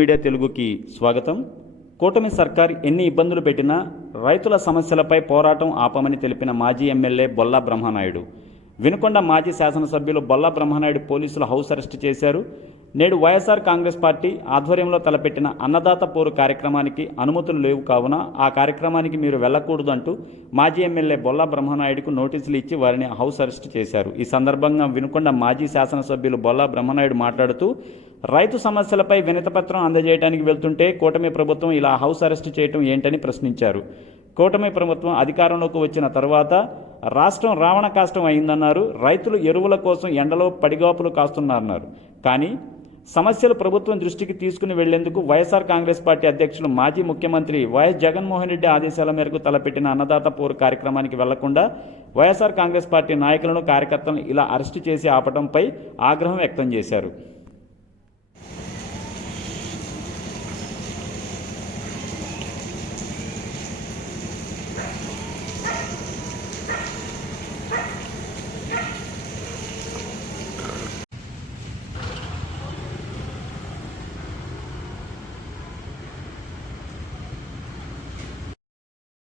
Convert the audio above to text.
Media తెలుగుకి స్వాగతం. కూటమి సర్కార్ ఎన్ని ఇబ్బందులు పెట్టినా రైతుల సమస్యలపై పోరాటం ఆపమని తెలిపిన మాజీ ఎమ్మెల్యే బొల్లా బ్రహ్మనాయుడు. వినుకొండ మాజీ శాసనసభ్యులు బొల్ల బ్రహ్మనాయుడు పోలీసులు హౌస్ అరెస్ట్ చేశారు. నేడు వైఎస్ఆర్ కాంగ్రెస్ పార్టీ ఆధ్వర్యంలో తలపెట్టిన అన్నదాత పోరు కార్యక్రమానికి అనుమతులు లేవు కావున ఆ కార్యక్రమానికి మీరు వెళ్ళకూడదు అంటూ మాజీ ఎమ్మెల్యే బొల్ల బ్రహ్మనాయుడుకు నోటీసులు ఇచ్చి వారిని హౌస్ అరెస్ట్ చేశారు. ఈ సందర్భంగా వినుకొండ మాజీ శాసనసభ్యులు బొల్ల బ్రహ్మనాయుడు మాట్లాడుతూ రైతు సమస్యలపై వినతపత్రం అందజేయడానికి వెళ్తుంటే కూటమి ప్రభుత్వం ఇలా హౌస్ అరెస్ట్ చేయటం ఏంటని ప్రశ్నించారు. కూటమి ప్రభుత్వం అధికారంలోకి వచ్చిన తర్వాత రాష్ట్రం రావణ కాష్టం అయిందన్నారు. రైతులు ఎరువుల కోసం ఎండలో పడిగాపులు కాస్తున్నారన్నారు. కానీ సమస్యలు ప్రభుత్వం దృష్టికి తీసుకుని వెళ్ళేందుకు వైఎస్ఆర్ కాంగ్రెస్ పార్టీ అధ్యక్షులు మాజీ ముఖ్యమంత్రి వైఎస్ జగన్మోహన్ రెడ్డి ఆదేశాల మేరకు తలపెట్టిన అన్నదాత పూర్ కార్యక్రమానికి వెళ్ళకుండా వైఎస్ఆర్ కాంగ్రెస్ పార్టీ నాయకులను కార్యకర్తలను ఇలా అరెస్టు చేసి ఆపడంపై ఆగ్రహం వ్యక్తం చేశారు.